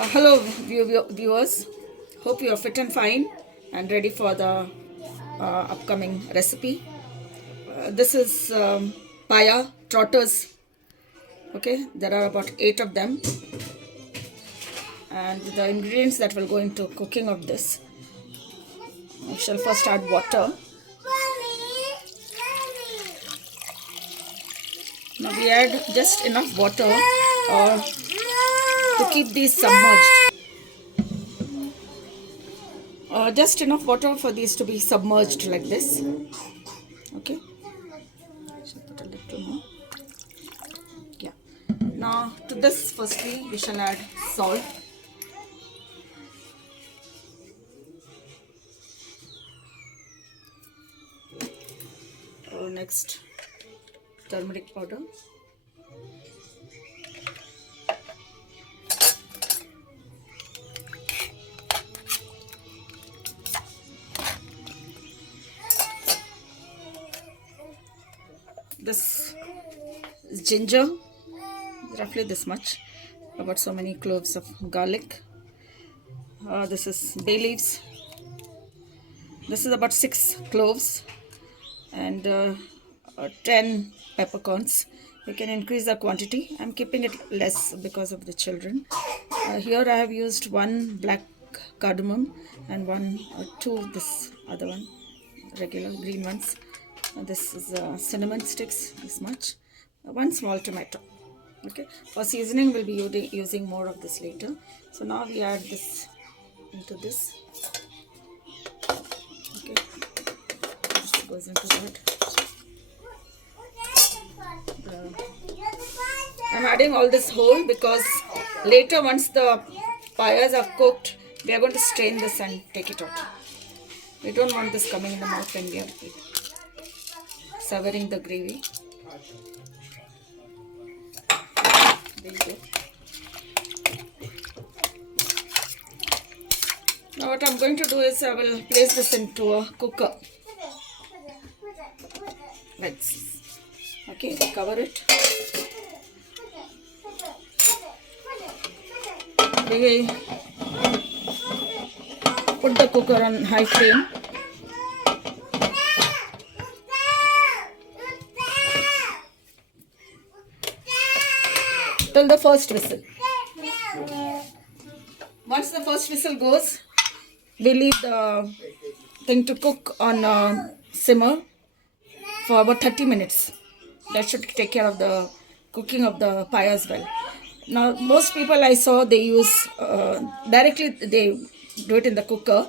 Hello, viewers. Hope you are fit and fine and ready for the upcoming recipe. This is Paaya Trotters. Okay, there are about 8 of them, and the ingredients that will go into cooking of this. We shall first add water. Now we add just enough water to keep these submerged. Just enough water for these to be submerged like this. Okay. Should put a little more. Yeah. Now to this, firstly we shall add salt. Next, turmeric powder. This is ginger, roughly this much, about so many cloves of garlic. This is bay leaves. This is about 6 cloves and 10 peppercorns. You can increase the quantity. I'm keeping it less because of the children. Here I have used 1 black cardamom and 1 or 2 this other one, regular green ones. This is cinnamon sticks, this much. 1 small tomato. Okay, for seasoning we'll be using more of this later. So now we add this into this. Okay, this goes into that. I'm adding all this whole because later, once the payas are cooked, we are going to strain this and take it out. We don't want this coming in the mouth when we are severing the gravy. There you go. Now what I'm going to do is I will place this into a cooker. Let's cover it. We will put the cooker on high flame. Till the first whistle. Once the first whistle goes, we leave the thing to cook on simmer for about 30 minutes. That should take care of the cooking of the pie as well. Now, most people I saw, they use directly, they do it in the cooker.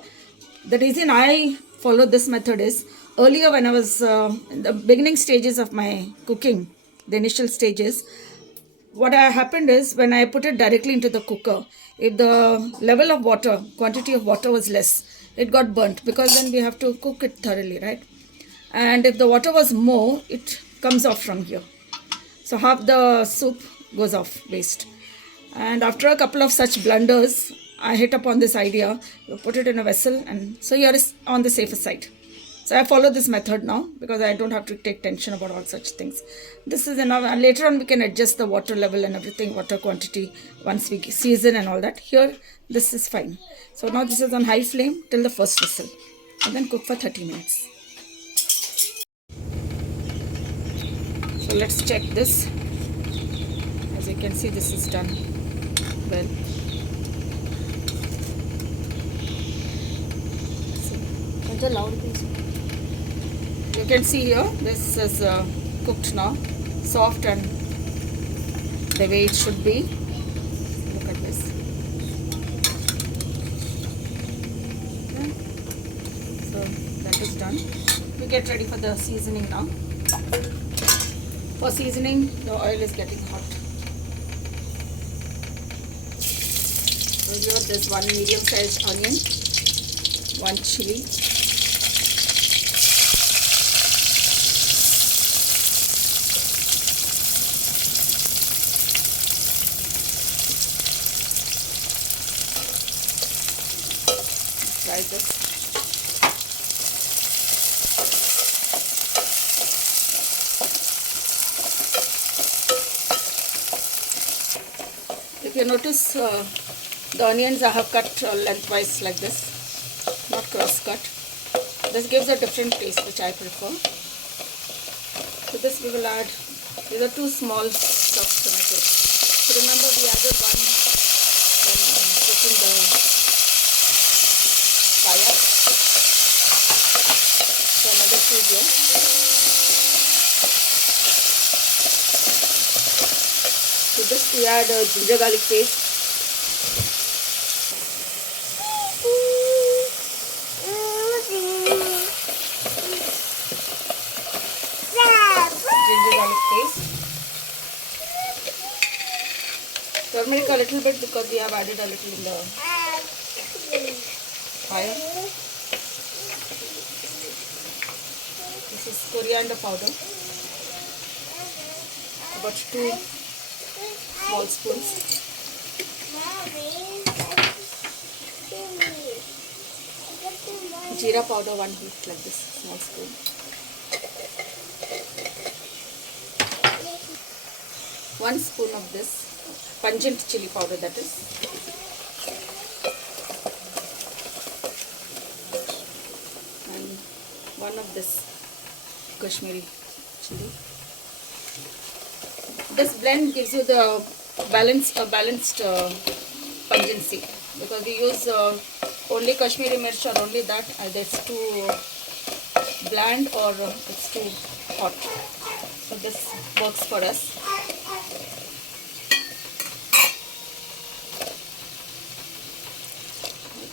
The reason I follow this method is, earlier when I was in the beginning stages of my cooking, the initial stages, what happened is, when I put it directly into the cooker, if the level of water, quantity of water was less, it got burnt, because then we have to cook it thoroughly, right? And if the water was more, it comes off from here. So half the soup goes off, waste. And after a couple of such blunders, I hit upon this idea. You put it in a vessel, and so you're on the safer side. So I follow this method now because I don't have to take tension about all such things. This is enough, and later on we can adjust the water level and everything, water quantity, once we season and all that. Here, this is fine. So now this is on high flame till the first whistle, and then cook for 30 minutes. So let's check this. As you can see, this is done well. You can see here, this is cooked now, soft and the way it should be. Look at this. Okay. So that is done. We get ready for the seasoning now. For seasoning, the oil is getting hot. So here there's 1 medium-sized onion, 1 chili, try this. If you notice, The onions I have cut lengthwise like this, not cross cut. This gives a different taste which I prefer. So this we will add, these are 2 small chopped tomatoes. So remember we added one when cooking the paaya. So another 2 here. So this we add ginger garlic paste. Ginger garlic paste. Turmeric a little bit because we have added a little in the paaya. This is coriander powder. About 2 small spoons. Jeera powder 1 heap like this, small spoon. One spoon of this pungent chili powder, that is. And 1 of this Kashmiri chili. This blend gives you the balanced pungency, because we use only Kashmiri mirch or only that, either it's too bland or it's too hot. So this works for us.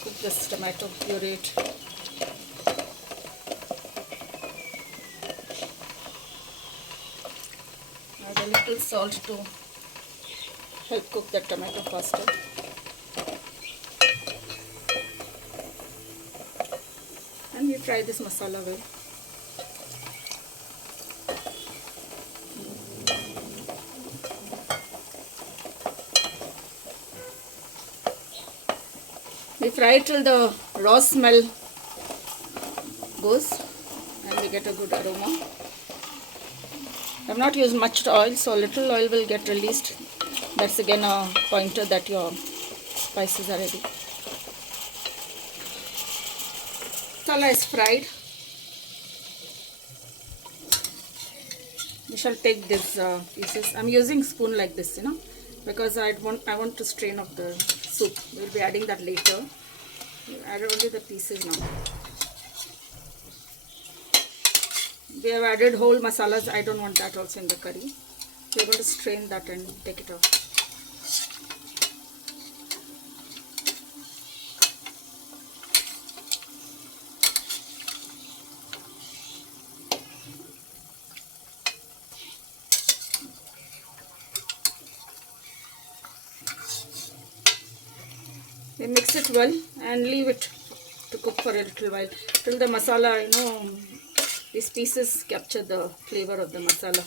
Cook this tomato, puree it. Add a little salt to help cook the tomato faster. And we fry this masala well. We fry till the raw smell goes and we get a good aroma. I have not used much oil, so little oil will get released. That's again a pointer that your spices are ready. Masala is fried. We shall take these pieces. I'm using spoon like this, because I want to strain off the soup. We'll be adding that later. We'll add only the pieces now. We have added whole masalas. I don't want that also in the curry. We're going to strain that and take it off. We mix it well and leave it to cook for a little while till the masala, these pieces capture the flavor of the masala.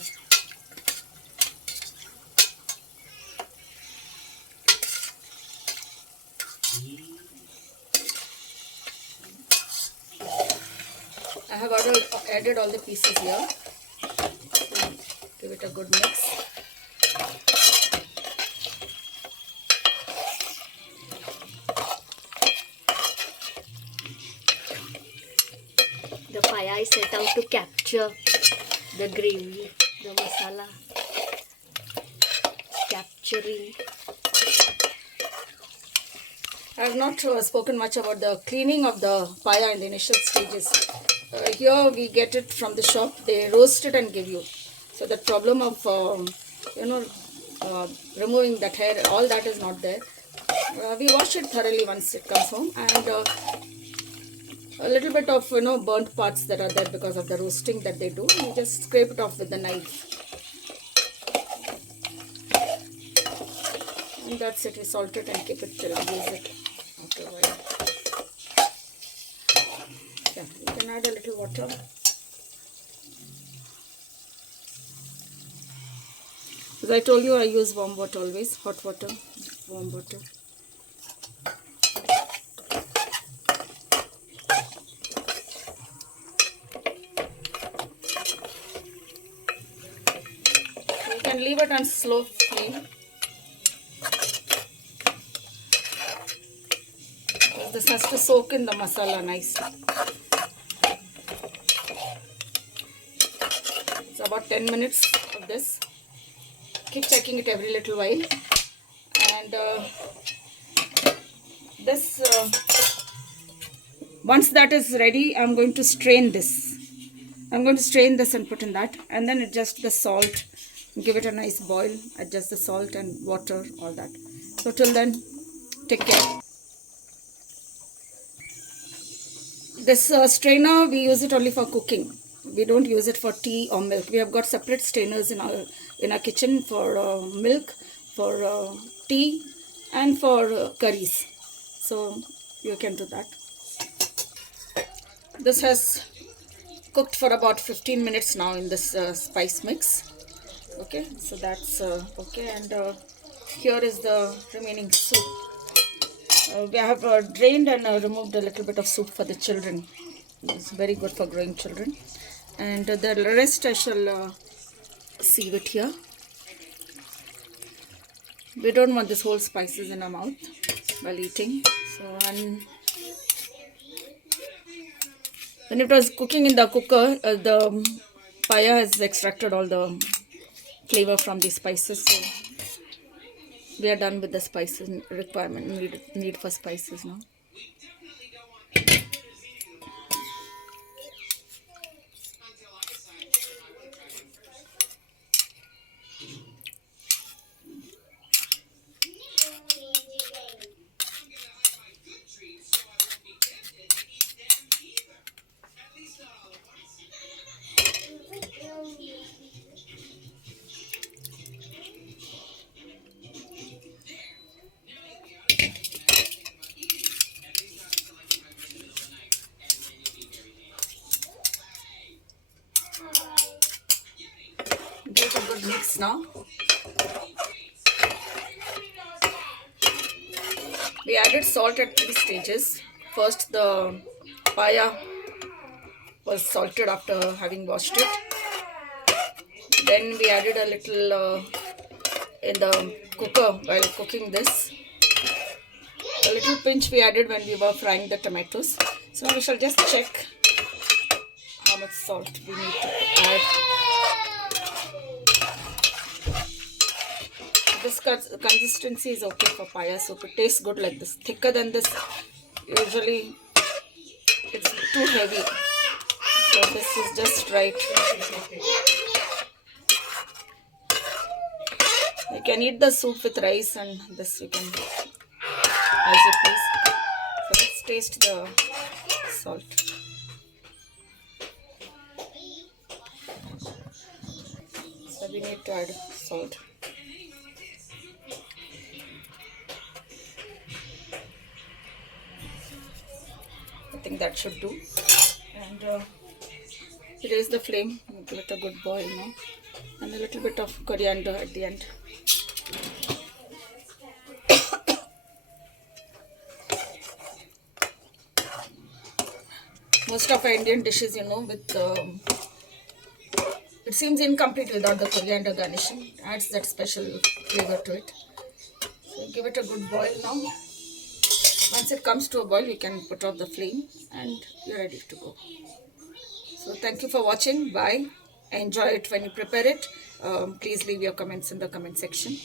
I have added all the pieces here. Give it a good mix. The paaya is set out to capture the gravy, the masala, capturing. I have not spoken much about the cleaning of the paaya in the initial stages. Here we get it from the shop. They roast it and give you. So the problem of removing that hair, all that is not there. We wash it thoroughly once it comes home, and a little bit of burnt parts that are there because of the roasting that they do. You just scrape it off with the knife, and that's it. We salt it and keep it till we use it after a while. Yeah, you can add a little water. As I told you, I use warm water always. Hot water, warm water. You can leave it on slow flame. this has to soak in the masala nicely. So about 10 minutes of this. Keep checking it every little while. And this once that is ready, I'm going to strain this. I'm going to strain this and put in that, and then adjust the salt, give it a nice boil, adjust the salt and water, all that. So till then, take care. This strainer, we use it only for cooking. We don't use it for tea or milk. We have got separate strainers in our kitchen for milk, for tea, and for curries. So you can do that. This has cooked for about 15 minutes now in this spice mix. Okay, so that's okay. And here is the remaining soup. We have drained and removed a little bit of soup for the children. It's very good for growing children. And the rest I shall sieve it here. We don't want this whole spices in our mouth while eating. So when it was cooking in the cooker, the Paaya has extracted all the flavor from the spices. So we are done with the spices requirement, need for spices now. Give it a good mix now. We added salt at 3 stages. First, the Paaya was salted after having washed it. Then we added a little in the cooker while cooking this. A little pinch we added when we were frying the tomatoes. So we shall just check how much salt we need to add. This consistency is okay for Paaya soup. It tastes good like this. Thicker than this, usually it's too heavy. So this is just right. You can eat the soup with rice, and this you can as you please. So let's taste the salt. So we need to add salt. I think that should do. And raise the flame, give it a good boil now, and a little bit of coriander at the end. Most of our Indian dishes, with it seems incomplete without the coriander garnishing. It adds that special flavor to it. So give it a good boil now. Once it comes to a boil, you can put off the flame and you're ready to go. So thank you for watching. Bye. Enjoy it when you prepare it. Please leave your comments in the comment section.